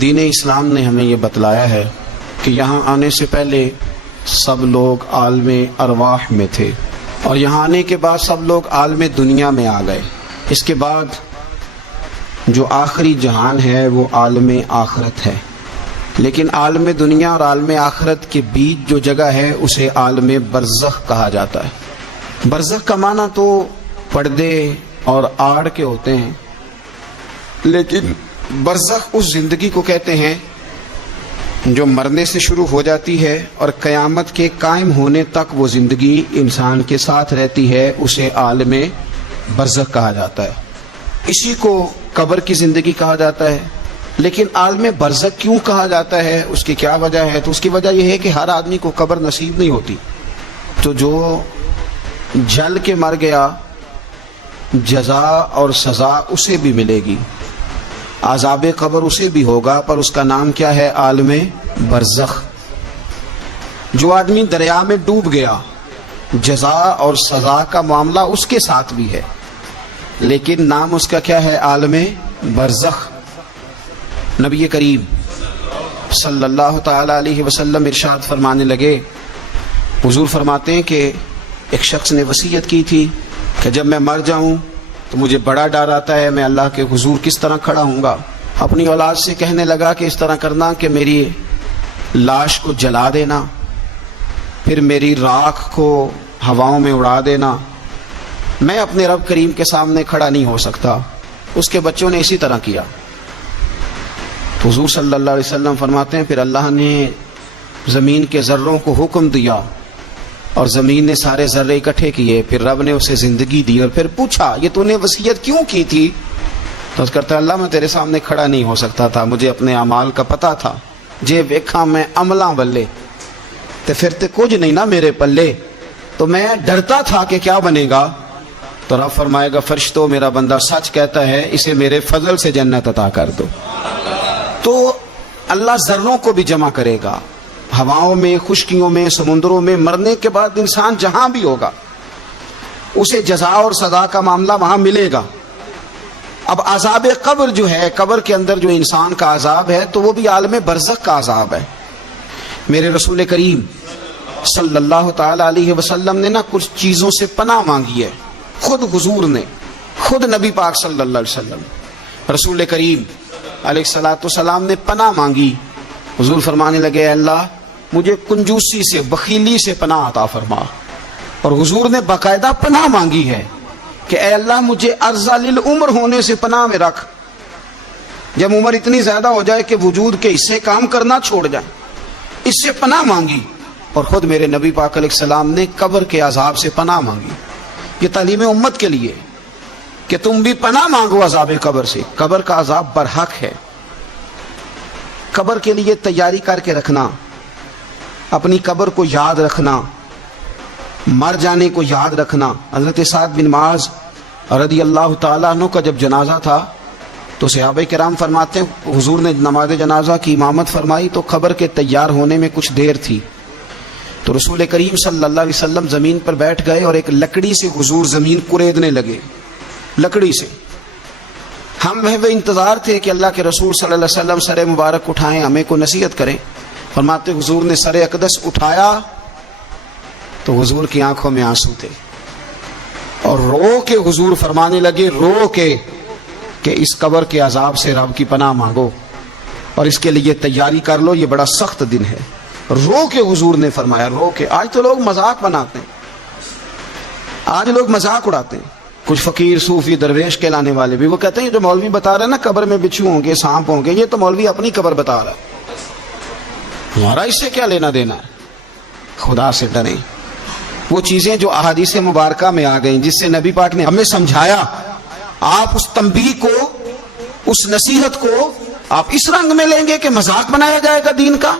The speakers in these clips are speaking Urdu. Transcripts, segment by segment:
دین اسلام نے ہمیں یہ بتلایا ہے کہ یہاں آنے سے پہلے سب لوگ عالم ارواح میں تھے، اور یہاں آنے کے بعد سب لوگ عالم دنیا میں آ گئے۔ اس کے بعد جو آخری جہان ہے وہ عالم آخرت ہے، لیکن عالم دنیا اور عالم آخرت کے بیچ جو جگہ ہے اسے عالم برزخ کہا جاتا ہے۔ برزخ کا معنی تو پردے اور آڑ کے ہوتے ہیں، لیکن برزخ اس زندگی کو کہتے ہیں جو مرنے سے شروع ہو جاتی ہے اور قیامت کے قائم ہونے تک وہ زندگی انسان کے ساتھ رہتی ہے، اسے عالم برزخ کہا جاتا ہے۔ اسی کو قبر کی زندگی کہا جاتا ہے۔ لیکن عالم برزخ کیوں کہا جاتا ہے، اس کی کیا وجہ ہے؟ تو اس کی وجہ یہ ہے کہ ہر آدمی کو قبر نصیب نہیں ہوتی، تو جو جل کے مر گیا جزا اور سزا اسے بھی ملے گی، عذاب قبر اسے بھی ہوگا، پر اس کا نام کیا ہے؟ عالم برزخ۔ جو آدمی دریا میں ڈوب گیا جزا اور سزا کا معاملہ اس کے ساتھ بھی ہے، لیکن نام اس کا کیا ہے؟ عالم برزخ۔ نبی کریم صلی اللہ تعالی علیہ وسلم ارشاد فرمانے لگے، حضور فرماتے ہیں کہ ایک شخص نے وصیت کی تھی کہ جب میں مر جاؤں تو مجھے بڑا ڈر آتا ہے، میں اللہ کے حضور کس طرح کھڑا ہوں گا۔ اپنی اولاد سے کہنے لگا کہ اس طرح کرنا کہ میری لاش کو جلا دینا، پھر میری راکھ کو ہواؤں میں اڑا دینا، میں اپنے رب کریم کے سامنے کھڑا نہیں ہو سکتا۔ اس کے بچوں نے اسی طرح کیا۔ تو حضور صلی اللہ علیہ وسلم فرماتے ہیں پھر اللہ نے زمین کے ذروں کو حکم دیا اور زمین نے سارے ذرے اکٹھے کیے، پھر رب نے اسے زندگی دی، اور پھر پوچھا یہ تو نے وصیت کیوں کی تھی؟ تو اس کرتا اللہ میں تیرے سامنے کھڑا نہیں ہو سکتا تھا، مجھے اپنے اعمال کا پتہ تھا، جے ویکھا میں عملاں بلے تے پھر تے کچھ نہیں نا میرے پلے، تو میں ڈرتا تھا کہ کیا بنے گا۔ تو رب فرمائے گا فرشتوں میرا بندہ سچ کہتا ہے، اسے میرے فضل سے جنت عطا کر دو۔ تو اللہ ذروں کو بھی جمع کرے گا، ہواؤں میں، خشکیوں میں، سمندروں میں۔ مرنے کے بعد انسان جہاں بھی ہوگا اسے جزا اور سزا کا معاملہ وہاں ملے گا۔ اب عذاب قبر جو ہے، قبر کے اندر جو انسان کا عذاب ہے تو وہ بھی عالم برزخ کا عذاب ہے۔ میرے رسول کریم صلی اللہ تعالی علیہ وسلم نے نا کچھ چیزوں سے پناہ مانگی ہے، خود حضور نے، خود نبی پاک صلی اللہ علیہ وسلم، رسول کریم علیہ الصلوۃ والسلام نے پناہ مانگی۔ حضور فرمانے لگے اے اللہ مجھے کنجوسی سے، بخیلی سے پناہ عطا فرما، اور حضور نے باقاعدہ پناہ مانگی ہے کہ اے اللہ مجھے ارذل العمر ہونے سے پناہ میں رکھ، جب عمر اتنی زیادہ ہو جائے کہ وجود کے حصے کام کرنا چھوڑ جائیں، اس سے پناہ مانگی۔ اور خود میرے نبی پاک علیہ السلام نے قبر کے عذاب سے پناہ مانگی۔ یہ تعلیم امت کے لیے کہ تم بھی پناہ مانگو عذاب قبر سے۔ قبر کا عذاب برحق ہے، قبر کے لیے تیاری کر کے رکھنا، اپنی قبر کو یاد رکھنا، مر جانے کو یاد رکھنا۔ حضرت سعد بن معاذ رضی اللہ تعالیٰ عنہ کا جب جنازہ تھا تو صحابہ کرام فرماتے ہیں حضور نے نماز جنازہ کی امامت فرمائی تو قبر کے تیار ہونے میں کچھ دیر تھی، تو رسول کریم صلی اللہ علیہ وسلم زمین پر بیٹھ گئے اور ایک لکڑی سے حضور زمین کوریدنے لگے، لکڑی سے۔ ہم وہ انتظار تھے کہ اللہ کے رسول صلی اللہ علیہ وسلم سر مبارک اٹھائیں، ہمیں کو نصیحت کریں۔ فرماتے حضور نے سر اقدس اٹھایا تو حضور کی آنکھوں میں آنسو تھے، اور رو کے حضور فرمانے لگے، رو کے کہ اس قبر کے عذاب سے رب کی پناہ مانگو اور اس کے لیے تیاری کر لو، یہ بڑا سخت دن ہے۔ رو کے حضور نے فرمایا، رو کے۔ آج تو لوگ مذاق بناتے ہیں، آج لوگ مذاق اڑاتے ہیں، کچھ فقیر صوفی درویش کہلانے والے بھی، وہ کہتے ہیں جو مولوی بتا رہے ہیں نا قبر میں بچھو ہوں گے، سانپ ہوں گے، یہ تو مولوی اپنی قبر بتا رہا ہے، ہمارا اس سے کیا لینا دینا ہے۔ خدا سے ڈریں، وہ چیزیں جو احادیث مبارکہ میں آ گئیں جس سے نبی پاک نے ہمیں سمجھایا، آپ اس تنبیہ کو، اس نصیحت کو آپ اس رنگ میں لیں گے کہ مذاق بنایا جائے گا دین کا،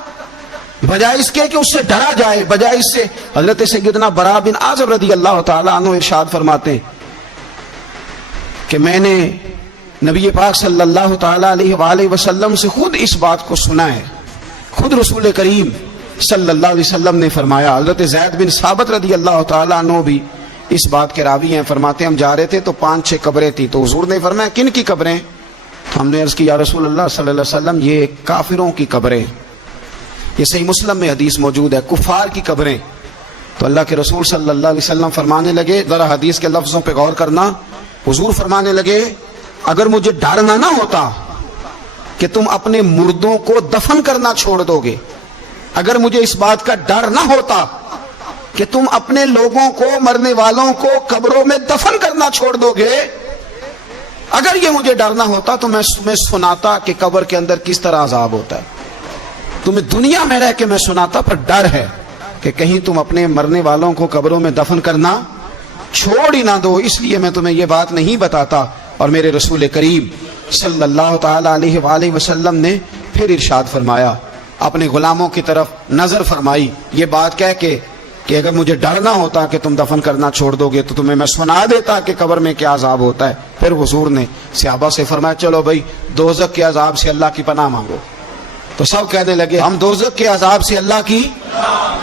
بجائے اس کے کہ اس سے ڈرا جائے، بجائے اس سے۔ حضرت سیدنا براء بن عازب رضی اللہ تعالیٰ عنہ ارشاد فرماتے ہیں کہ میں نے نبی پاک صلی اللہ تعالیٰ علیہ وآلہ وسلم سے خود اس بات کو سنا ہے، خود رسول کریم صلی اللہ علیہ وسلم نے فرمایا۔ حضرت زید بن ثابت رضی اللہ تعالیٰ عنہ بھی اس بات کے راوی ہیں، فرماتے ہم جا رہے تھے تو 5-6 قبریں تھیں، تو حضور نے فرمایا کن کی قبریں؟ تو ہم نے عرض کی یا رسول اللہ صلی اللہ علیہ وسلم یہ کافروں کی قبریں، یہ صحیح مسلم میں حدیث موجود ہے، کفار کی قبریں۔ تو اللہ کے رسول صلی اللہ علیہ وسلم فرمانے لگے، ذرا حدیث کے لفظوں پہ غور کرنا، حضور فرمانے لگے اگر مجھے ڈر نہ ہوتا کہ تم اپنے مردوں کو دفن کرنا چھوڑ دو گے، اگر مجھے اس بات کا ڈر نہ ہوتا کہ تم اپنے لوگوں کو، مرنے والوں کو قبروں میں دفن کرنا چھوڑ دو گے، اگر یہ مجھے ڈر نہ ہوتا تو میں سناتا کہ قبر کے اندر کس طرح عذاب ہوتا ہے، تمہیں دنیا میں رہ کے میں سناتا، پر ڈر ہے کہ کہیں تم اپنے مرنے والوں کو قبروں میں دفن کرنا چھوڑ ہی نہ دو، اس لیے میں تمہیں یہ بات نہیں بتاتا۔ اور میرے رسول کریم صلی اللہ تعالی علیہ وآلہ وسلم نے پھر ارشاد فرمایا، اپنے غلاموں کی طرف نظر فرمائی، یہ بات کہہ کے کہ اگر مجھے ڈر نہ ہوتا کہ تم دفن کرنا چھوڑ دو گے تو تمہیں میں سنا دیتا کہ قبر میں کیا عذاب ہوتا ہے۔ پھر حضور نے صحابہ سے فرمایا چلو بھائی دوزخ کے عذاب سے اللہ کی پناہ مانگو۔ تو سب کہنے لگے ہم دوزخ کے عذاب سے اللہ کی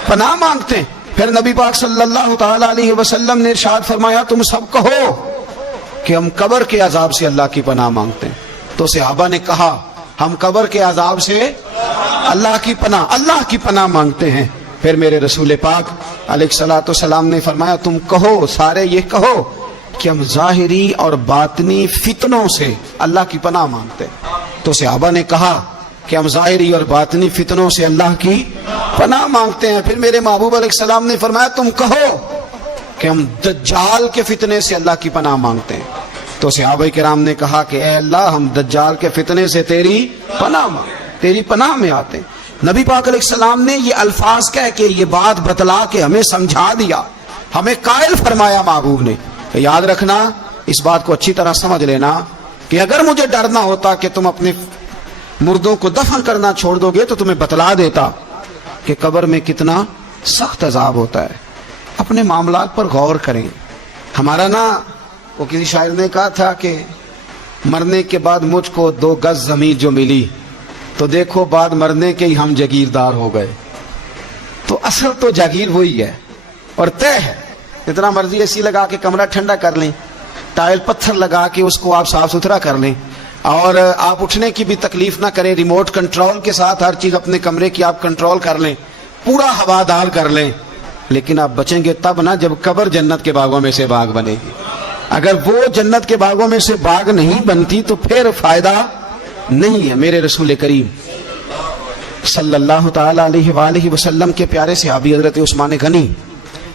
پناہ مانگتے ہیں۔ پھر نبی پاک صلی اللہ تعالی علیہ وسلم نے ارشاد فرمایا تم سب کہو کہ ہم قبر کے عذاب سے اللہ کی پناہ مانگتے ہیں۔ تو صحابہ نے کہا ہم قبر کے عذاب سے اللہ کی پناہ مانگتے ہیں۔ پھر میرے رسول پاک علیہ الصلوۃ والسلام نے فرمایا تم کہو، سارے یہ کہو کہ ہم ظاہری اور باطنی فتنوں سے اللہ کی پناہ مانگتے ہیں۔ تو صحابہ نے کہا کہ ہم ظاہری اور باطنی فتنوں سے اللہ کی پناہ مانگتے ہیں۔ پھر میرے محبوب علیہ السلام نے فرمایا تم کہو کہ ہم دجال کے فتنے سے اللہ کی پناہ مانگتے ہیں۔ تو صحابہ کرام نے کہا کہ اے اللہ ہم دجال کے فتنے سے تیری پناہ میں آتے ہیں۔ نبی پاک علیہ السلام نے یہ الفاظ کہہ کے یہ بات بتلا کے ہمیں سمجھا دیا، ہمیں قائل فرمایا محبوب نے کہ یاد رکھنا، اس بات کو اچھی طرح سمجھ لینا کہ اگر مجھے ڈر نہ ہوتا کہ تم اپنے مردوں کو دفن کرنا چھوڑ دو گے تو تمہیں بتلا دیتا کہ قبر میں کتنا سخت عذاب ہوتا ہے۔ اپنے معاملات پر غور کریں۔ ہمارا وہ کسی شاعر نے کہا تھا کہ مرنے کے بعد مجھ کو 2 گز زمین جو ملی تو دیکھو بعد مرنے کے ہی ہم جاگیردار ہو گئے۔ تو اصل تو جاگیر وہی ہے اور طے ہے۔ اتنا مرضی اے سی لگا کے کمرہ ٹھنڈا کر لیں، ٹائل پتھر لگا کے اس کو آپ صاف ستھرا کر لیں، اور آپ اٹھنے کی بھی تکلیف نہ کریں، ریموٹ کنٹرول کے ساتھ ہر چیز اپنے کمرے کی آپ کنٹرول کر لیں، پورا ہوادار کر لیں، لیکن آپ بچیں گے تب نہ جب قبر جنت کے باغوں میں سے باغ بنے گی۔ اگر وہ جنت کے باغوں میں سے باغ نہیں بنتی تو پھر فائدہ نہیں ہے۔ میرے رسول کریم صلی اللہ تعالی علیہ وآلہ وسلم کے پیارے صحابی حضرت عثمان غنی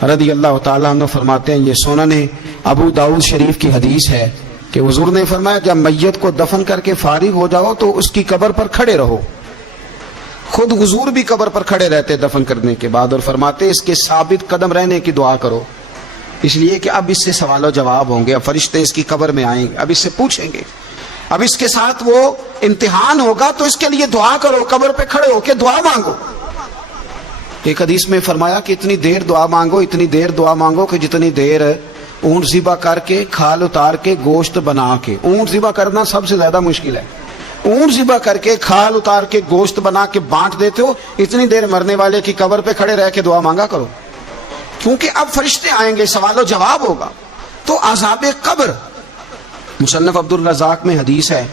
رضی اللہ تعالیٰ عنہ فرماتے ہیں، یہ سنن ابو داؤد شریف کی حدیث ہے کہ حضور نے فرمایا جب میت کو دفن کر کے فارغ ہو جاؤ تو اس کی قبر پر کھڑے رہو۔ خود حضور بھی قبر پر کھڑے رہتے دفن کرنے کے بعد، اور فرماتے اس کے ثابت قدم رہنے کی دعا کرو، اس لیے کہ اب اس سے سوال و جواب ہوں گے، اب فرشتے اس کی قبر میں آئیں گے، اب اس سے پوچھیں گے، اب اس کے ساتھ وہ امتحان ہوگا، تو اس کے لیے دعا کرو، قبر پہ کھڑے ہو کے دعا مانگو۔ ایک حدیث میں فرمایا کہ اتنی دیر دعا مانگو کہ جتنی دیر اونٹ ذبح کر کے کھال اتار کے گوشت بنا کے، اونٹ ذبح کرنا سب سے زیادہ مشکل ہے، اونٹ ذبح کر کے کھال اتار کے گوشت بنا کے بانٹ دیتے ہو، اتنی دیر مرنے والے کی قبر پہ کھڑے رہ کے دعا مانگا کرو، کیونکہ اب فرشتے آئیں گے، سوال و جواب ہوگا۔ تو عذاب قبر، مصنف عبد الرزاق میں حدیث ہے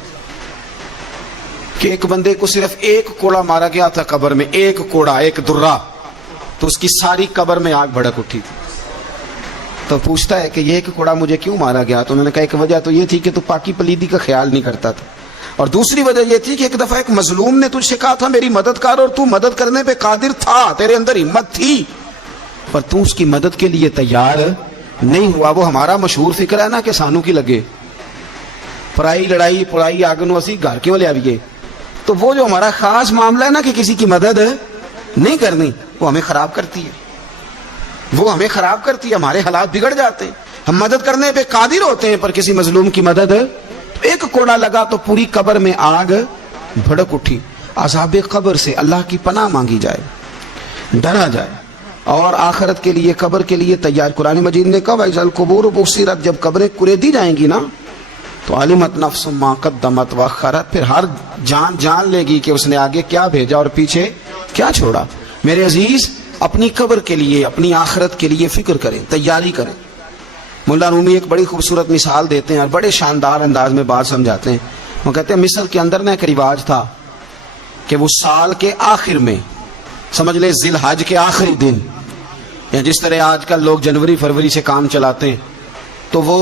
کہ ایک بندے کو صرف ایک کوڑا مارا گیا تھا قبر میں، ایک کوڑا، ایک درہ، تو اس کی ساری قبر میں آگ بھڑک اٹھی تھی۔ تو پوچھتا ہے کہ یہ ایک کوڑا مجھے کیوں مارا گیا؟ تو انہوں نے کہا ایک وجہ تو یہ تھی کہ تو پاکی پلیدی کا خیال نہیں کرتا تھا، اور دوسری وجہ یہ تھی کہ ایک دفعہ ایک مظلوم نے تجھ سے کہا تھا میری مدد کر، اور تو مدد کرنے پہ قادر تھا، تیرے اندر ہمت تھی، پر تو اس کی مدد کے لیے تیار نہیں ہوا۔ وہ ہمارا مشہور فکر ہے نا کہ سانو کی لگے، پرائی لڑائی پرائی آگن اسی گھر کیوں لے آئیے۔ تو وہ جو ہمارا خاص معاملہ ہے نا کہ کسی کی مدد نہیں کرنی، وہ ہمیں خراب کرتی ہے، ہمارے حالات بگڑ جاتے ہیں۔ ہم مدد کرنے پہ قادر ہوتے ہیں پر کسی مظلوم کی مدد، ایک کوڑا لگا تو پوری قبر میں آگ بھڑک اٹھی۔ عذاب قبر سے اللہ کی پناہ مانگی جائے، ڈرا جائے، اور آخرت کے لیے، قبر کے لیے تیار۔ قرآن مجید نے کہا وَإِذَا الْقُبُورُ بُعْثِرَتْ، جب قبریں کریدی جائیں گی نا تو عَلِمَتْ نَفْسٌ مَا قَدَّمَتْ وَأَخَّرَتْ، پھر ہر جان لے گی کہ اس نے آگے کیا بھیجا اور پیچھے کیا چھوڑا۔ میرے عزیز، اپنی قبر کے لیے، اپنی آخرت کے لیے فکر کریں، تیاری کریں۔ مولا رومی ایک بڑی خوبصورت مثال دیتے ہیں اور بڑے شاندار انداز میں بات سمجھاتے ہیں۔ وہ کہتے ہیں مصر کے اندر نا ایک رواج تھا کہ وہ سال کے آخر میں، سمجھ لے ذی الحج کے آخری دن، یا جس طرح آج کل لوگ جنوری فروری سے کام چلاتے ہیں، تو وہ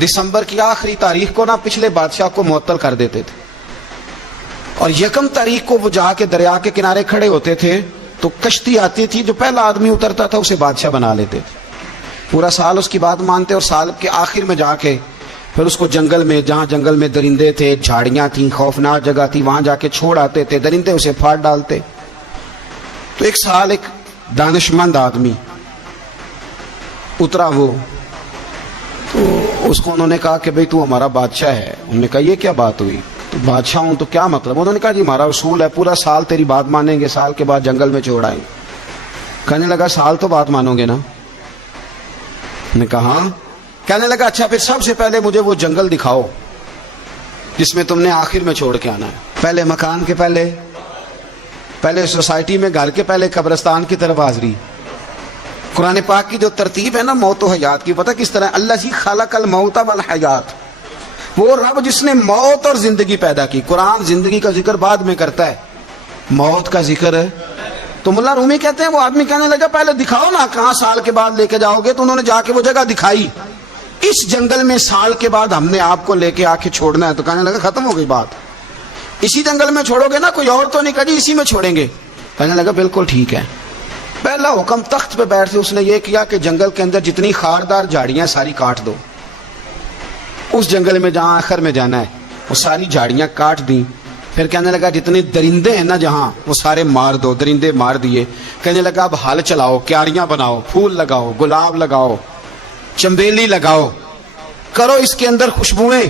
دسمبر کی آخری تاریخ کو نا پچھلے بادشاہ کو معطل کر دیتے تھے، اور یکم تاریخ کو وہ جا کے دریا کے کنارے کھڑے ہوتے تھے تو کشتی آتی تھی، جو پہلا آدمی اترتا تھا اسے بادشاہ بنا لیتے تھے، پورا سال اس کی بات مانتے، اور سال کے آخر میں جا کے پھر اس کو جنگل میں، جہاں جنگل میں درندے تھے، جھاڑیاں تھیں، خوفناک جگہ تھی، وہاں جا کے چھوڑ آتے تھے، درندے اسے پھاڑ ڈالتے۔ تو ایک سال ایک دانشمند آدمی اترا، وہ تو اس کو انہوں نے کہا کہ بھئی تو ہمارا بادشاہ ہے۔ انہوں نے کہا یہ کیا بات ہوئی؟ تو بادشاہ ہوں تو کیا مطلب؟ انہوں نے کہا جی ہمارا اصول ہے، پورا سال تیری بات مانیں گے، سال کے بعد جنگل میں چھوڑ آئیں گے۔ کہنے لگا سال تو بات مانو گے نا؟ نے کہا ہاں۔ کہنے لگا اچھا پھر سب سے پہلے مجھے وہ جنگل دکھاؤ جس میں تم نے آخر میں چھوڑ کے آنا ہے، پہلے مکان کے پہلے سوسائٹی میں گھر کے پہلے قبرستان کی طرف حاضری۔ قرآن پاک کی جو ترتیب ہے نا موت و حیات کی، پتہ کس طرح؟ اللہ جی خلق الموت والحیات، وہ رب جس نے موت اور زندگی پیدا کی۔ قرآن زندگی کا ذکر بعد میں کرتا ہے، موت کا ذکر ہے۔ تو ملا رومی کہتے ہیں وہ آدمی کہنے لگا پہلے دکھاؤ نا کہاں سال کے بعد لے کے جاؤ گے؟ تو انہوں نے جا کے وہ جگہ دکھائی، اس جنگل میں سال کے بعد ہم نے آپ کو لے کے آ کے چھوڑنا ہے۔ تو کہنے لگا ختم ہو گئی بات، اسی جنگل میں چھوڑو گے نا؟ کوئی اور تو نہیں؟ کہا جی اسی میں چھوڑیں گے۔ کہنے لگا بالکل ٹھیک ہے۔ پہلا حکم تخت پہ بیٹھ سے اس نے یہ کیا کہ جنگل کے اندر جتنی خاردار جھاڑیاں ساری کاٹ دو، اس جنگل میں جہاں آخر میں جانا ہے وہ ساری جھاڑیاں کاٹ دیں۔ پھر کہنے لگا جتنے درندے ہیں نا جہاں، وہ سارے مار دو، درندے مار دیے۔ کہنے لگا اب ہل چلاؤ، کیاریاں بناؤ، پھول لگاؤ، گلاب لگاؤ، چنبیلی لگاؤ، کرو اس کے اندر خوشبوئیں۔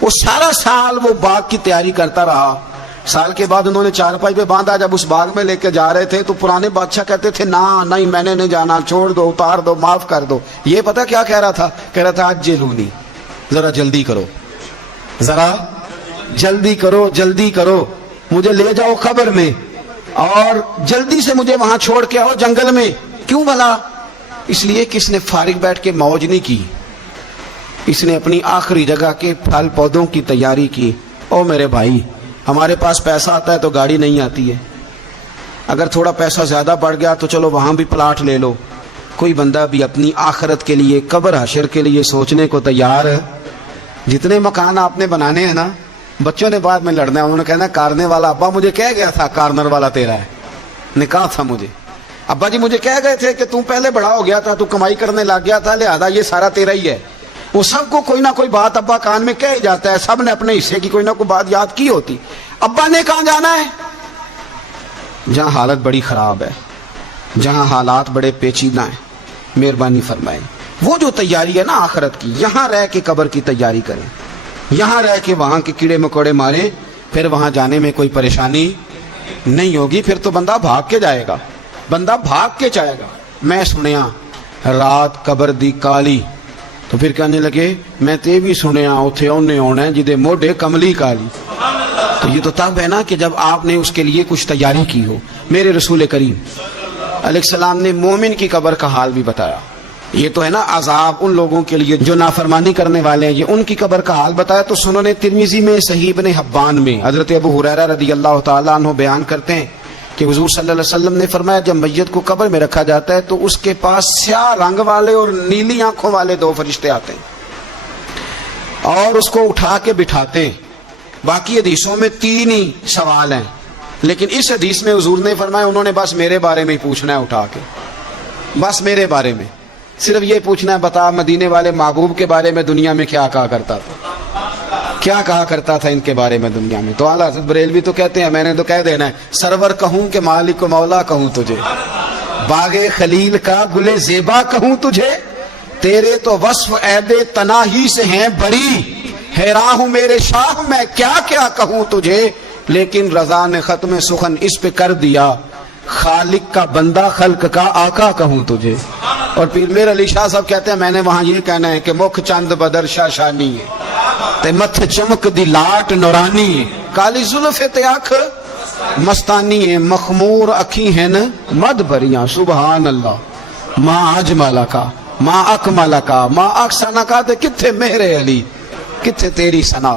وہ سارا سال وہ باغ کی تیاری کرتا رہا۔ سال کے بعد انہوں نے چارپائی پہ باندھا، جب اس باغ میں لے کے جا رہے تھے تو پرانے بادشاہ کہتے تھے نا نہیں میں نے نہیں جانا، چھوڑ دو، اتار دو، معاف کر دو۔ یہ پتہ کیا کہہ رہا تھا؟ کہہ رہا تھا عجلونی، ذرا جلدی کرو، ذرا جلدی کرو، جلدی کرو، مجھے لے جاؤ قبر میں اور جلدی سے مجھے وہاں چھوڑ کے آؤ جنگل میں۔ کیوں بھلا؟ اس لیے کہ اس نے فارغ بیٹھ کے موج نہیں کی، اس نے اپنی آخری جگہ کے پھل پودوں کی تیاری کی۔ او میرے بھائی، ہمارے پاس پیسہ آتا ہے تو گاڑی نہیں آتی ہے، اگر تھوڑا پیسہ زیادہ بڑھ گیا تو چلو وہاں بھی پلاٹ لے لو۔ کوئی بندہ بھی اپنی آخرت کے لیے، قبر حشر کے لیے سوچنے کو تیار ہے؟ جتنے مکان آپ نے بنانے ہیں نا، بچوں نے بعد میں لڑنا ہے، انہوں نے کہنا کارنے والا ابا مجھے کہہ گیا تھا کارنر والا تیرا ہے، نے کہا تھا مجھے ابا جی، مجھے کہہ گئے تھے کہ تم پہلے بڑا ہو گیا تھا، تو کمائی کرنے لگ گیا تھا، لہذا یہ سارا تیرا ہی ہے۔ وہ سب کو کوئی نہ کوئی بات ابا کان میں کہہ جاتا ہے، سب نے اپنے حصے کی کوئی نہ کوئی بات یاد کی ہوتی۔ ابا نے کہاں جانا ہے؟ جہاں حالت بڑی خراب ہے، جہاں حالات بڑے پیچیدہ ہیں، مہربانی فرمائیں وہ جو تیاری ہے نا آخرت کی، یہاں رہ کے قبر کی تیاری کریں، یہاں رہ کے وہاں کے کیڑے مکوڑے مارے، پھر وہاں جانے میں کوئی پریشانی نہیں ہوگی۔ پھر تو بندہ بھاگ کے جائے گا، بندہ بھاگ کے جائے گا۔ میں سنیا رات قبر دی کالی، تو پھر کہنے لگے میں تے بھی سنیا اتھے اونے ہونا ہے جدے موڈے کملی کالی۔ تو یہ تو تب ہے نا کہ جب آپ نے اس کے لیے کچھ تیاری کی ہو۔ میرے رسول کریم علیہ السلام نے مومن کی قبر کا حال بھی بتایا۔ یہ تو ہے نا عذاب ان لوگوں کے لیے جو نافرمانی کرنے والے ہیں، یہ ان کی قبر کا حال بتایا۔ تو سنن ترمذی میں، صحیح ابن حبان میں حضرت ابو ہریرہ رضی اللہ تعالیٰ عنہ بیان کرتے ہیں کہ حضور صلی اللہ علیہ وسلم نے فرمایا جب میت کو قبر میں رکھا جاتا ہے تو اس کے پاس سیاہ رنگ والے اور نیلی آنکھوں والے دو فرشتے آتے ہیں اور اس کو اٹھا کے بٹھاتے ہیں۔ باقی حدیثوں میں 3 ہی سوال ہیں، لیکن اس حدیث میں حضور نے فرمایا انہوں نے بس میرے بارے میں ہی پوچھنا ہے، اٹھا کے بس میرے بارے میں صرف یہ پوچھنا ہے، بتا مدینے والے محبوب کے بارے میں دنیا میں کیا کہا کرتا تھا، کیا کہا کرتا تھا ان کے بارے میں دنیا میں۔ تو اعلیٰ حضرت بریلوی تو کہتے ہیں میں نے تو کہہ دینا ہے، سرور کہوں کہ مالک و مولا کہوں تجھے، باغ خلیل کا گل زیبا کہوں تجھے، تیرے تو وصف عیب تناہی سے ہیں بری، حیران ہوں میرے شاہ میں کیا کیا کہوں تجھے، لیکن رضا نے ختم سخن اس پہ کر دیا، خالق کا بندہ خلق کا آقا کہوں تجھے۔ اور پیر میر علی شاہ صاحب کہتے ہیں میں نے وہاں یہ کہنا ہے کہ مکھ چند بدر شاشانی ہے تے متھ چمک دی لاٹ نورانی ہے، کالی زلف تے اکھ مستانی ہے، مخمور اکھی ہیں مد بریاں، سبحان اللہ ما اجمل کا ما اکمل کا ما احسن کا، تے کتھے میرے علی، کتھے تیری ثنا۔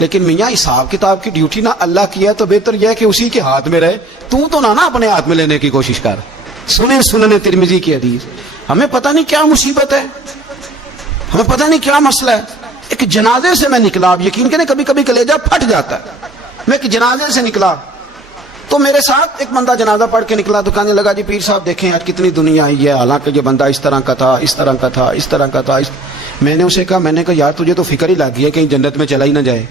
لیکن میاں حساب کتاب کی ڈیوٹی نہ اللہ کی ہے تو بہتر یہ ہے کہ اسی کے ہاتھ میں رہے، تو نہ اپنے ہاتھ میں لینے کی کوشش کر۔ سنیں سنن ترمذی کی حدیث، ہمیں پتہ نہیں کیا مصیبت ہے، ہمیں پتہ نہیں کیا مسئلہ ہے۔ ایک جنازے سے میں نکلا، آپ یقین کریں کبھی کبھی کلیجہ پھٹ جاتا ہے، میں ایک جنازے سے نکلا تو میرے ساتھ ایک بندہ جنازہ پڑھ کے نکلا تو کہنے لگا جی پیر صاحب دیکھیں آج کتنی دنیا آئی ہے، حالانکہ یہ بندہ اس طرح کا تھا، اس طرح کا تھا، اس طرح کا تھا۔ میں نے اسے کہا، میں نے کہا یار تجھے تو فکر ہی لگ گئی ہے کہیں جنت میں چلا ہی نہ جائے،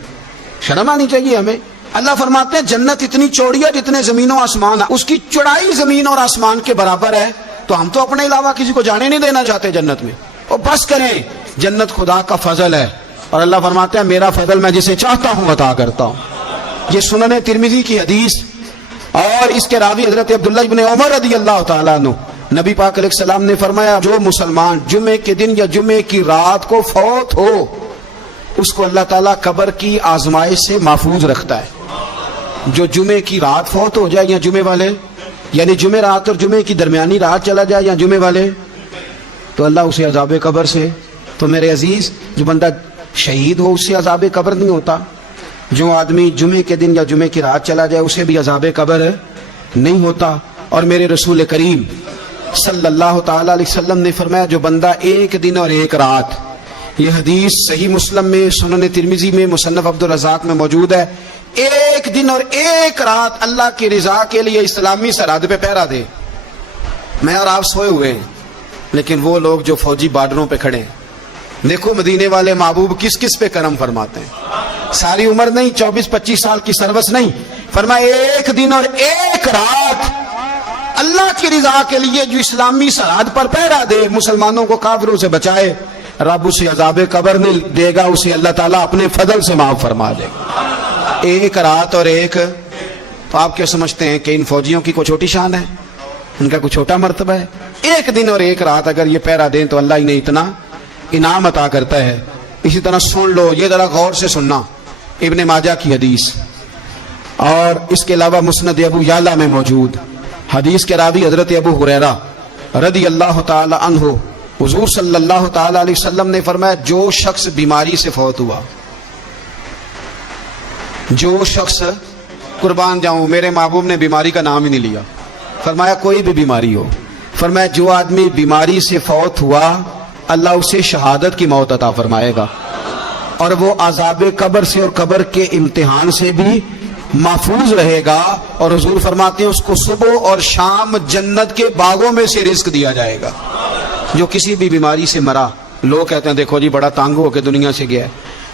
شرم آنی چاہیے ہمیں۔ اللہ فرماتے ہیں جنت اتنی چوڑی ہے جتنے زمین و آسمان ہے، اس کی چوڑائی زمین اور آسمان کے برابر ہے، تو ہم تو اپنے علاوہ کسی کو جانے نہیں دینا چاہتے جنت میں۔ اور بس کریں، جنت خدا کا فضل ہے، اور اللہ فرماتے ہیں میرا فضل میں جسے چاہتا ہوں عطا کرتا ہوں۔ یہ سنن ترمذی کی حدیث، اور اس کے راوی حضرت عبداللہ ابن عمر رضی اللہ تعالیٰ عنہ، نبی پاک علیہ السلام نے فرمایا جو مسلمان جمعے کے دن یا جمعے کی رات کو فوت ہو اس کو اللہ تعالیٰ قبر کی آزمائش سے محفوظ رکھتا ہے۔ جو جمعے کی رات فوت ہو جائے یا جمعے والے، یعنی جمعے رات اور جمعے کی درمیانی رات چلا جائے یا جمعے والے، تو اللہ اسے عذاب قبر سے، تو میرے عزیز جو بندہ شہید ہو اس سے عذاب قبر نہیں ہوتا، جو آدمی جمعے کے دن یا جمعے کی رات چلا جائے اسے بھی عذاب قبر نہیں ہوتا۔ اور میرے رسول کریم صلی اللہ تعالی علیہ وسلم نے فرمایا جو بندہ ایک دن اور ایک رات، یہ حدیث صحیح مسلم میں، سنن ترمذی میں، مصنف عبدالرزاق میں موجود ہے، ایک دن اور ایک رات اللہ کی رضا کے لیے اسلامی سرحد پہ پہرا دے۔ میں اور آپ سوئے ہوئے ہیں، لیکن وہ لوگ جو فوجی بارڈروں پہ کھڑے ہیں، دیکھو مدینے والے محبوب کس کس پہ کرم فرماتے ہیں۔ ساری عمر نہیں، 24-25 سال کی سروس نہیں، فرمایا ایک دن اور ایک رات اللہ کی رضا کے لیے جو اسلامی سرحد پر پہرا دے، مسلمانوں کو کافروں سے بچائے، رب اسے عذاب قبر نہیں دے گا، اسے اللہ تعالیٰ اپنے فضل سے معاف فرما دے گا۔ ایک رات اور ایک، تو آپ کیا سمجھتے ہیں کہ ان فوجیوں کی کوئی چھوٹی شان ہے، ان کا کوئی چھوٹا مرتبہ ہے؟ ایک دن اور ایک رات اگر یہ پہرا دیں تو اللہ ہی نے اتنا انعام عطا کرتا ہے۔ اسی طرح سن لو، یہ ذرا غور سے سننا، ابن ماجہ کی حدیث، اور اس کے علاوہ مسند ابو یعلا میں موجود حدیث کے راوی حضرت ابو ہریرہ رضی اللہ تعالی عنہ، حضور صلی اللہ تعالی علیہ وسلم نے فرمایا جو شخص بیماری سے فوت ہوا، جو شخص، قربان جاؤں میرے محبوب نے بیماری کا نام ہی نہیں لیا، فرمایا کوئی بھی بیماری ہو، فرمایا جو آدمی بیماری سے فوت ہوا اللہ اسے شہادت کی موت عطا فرمائے گا، اور وہ عذاب قبر سے اور قبر کے امتحان سے بھی محفوظ رہے گا، اور حضور فرماتے ہیں اس کو صبح اور شام جنت کے باغوں میں سے رزق دیا جائے گا۔ جو کسی بھی بیماری سے مرا، لوگ کہتے ہیں دیکھو جی بڑا تانگ ہو کے دنیا سے گیا ہے،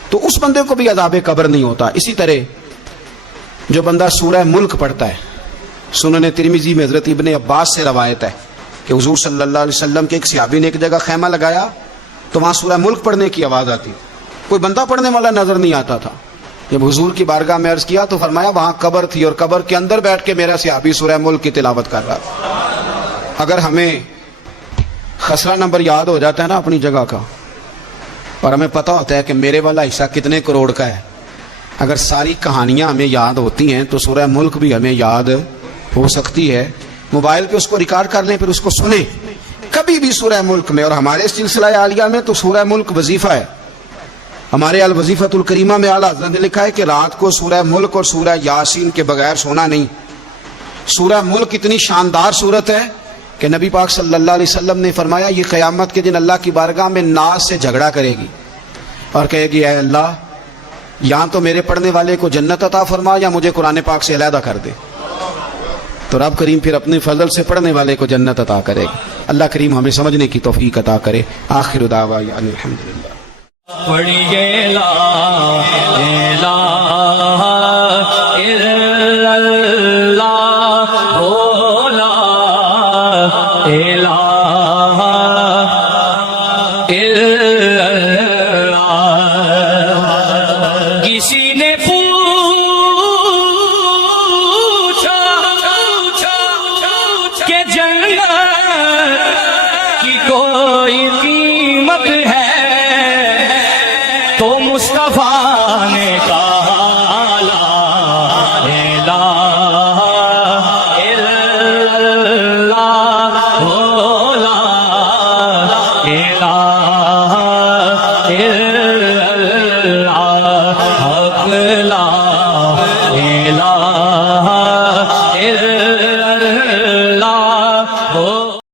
تو اس بندے کو بھی عذاب قبر نہیں ہوتا۔ اسی طرح جو بندہ سورہ ملک پڑھتا ہے، سنن ترمذی میں حضرت ابن عباس سے روایت ہے کہ حضور صلی اللہ علیہ وسلم کے ایک صحابی نے ایک جگہ خیمہ لگایا تو وہاں سورہ ملک پڑھنے کی آواز آتی، کوئی بندہ پڑھنے والا نظر نہیں آتا تھا۔ جب حضور کی بارگاہ میں عرض کیا تو فرمایا وہاں قبر تھی، اور قبر کے اندر بیٹھ کے میرا صحابی سورہ ملک کی تلاوت کر رہا تھا۔ اگر ہمیں خسرہ نمبر یاد ہو جاتا ہے نا اپنی جگہ کا، اور ہمیں پتہ ہوتا ہے کہ میرے والا حصہ کتنے کروڑ کا ہے، اگر ساری کہانیاں ہمیں یاد ہوتی ہیں تو سورہ ملک بھی ہمیں یاد ہو سکتی ہے۔ موبائل پہ اس کو ریکارڈ کر لیں، پھر اس کو سنیں کبھی بھی سورہ ملک میں۔ اور ہمارے سلسلہ عالیہ میں تو سورہ ملک وظیفہ ہے، ہمارے الوظیفۃ الکریمہ میں اعلیٰ حضرت نے لکھا ہے کہ رات کو سورہ ملک اور سورہ یاسین کے بغیر سونا نہیں۔ سورہ ملک اتنی شاندار صورت ہے کہ نبی پاک صلی اللہ علیہ وسلم نے فرمایا یہ قیامت کے دن اللہ کی بارگاہ میں ناز سے جھگڑا کرے گی اور کہے گی اے اللہ یہاں تو میرے پڑھنے والے کو جنت عطا فرما یا مجھے قرآن پاک سے علیحدہ کر دے، تو رب کریم پھر اپنے فضل سے پڑھنے والے کو جنت عطا کرے گا۔ اللہ کریم ہمیں سمجھنے کی توفیق عطا کرے۔ آخر دعوانا الحمدللہ۔ پڑھیے لا الہ الا اللہ، ہو لا الہ الا اللہ۔ کسی نے پوچھا کہ جنت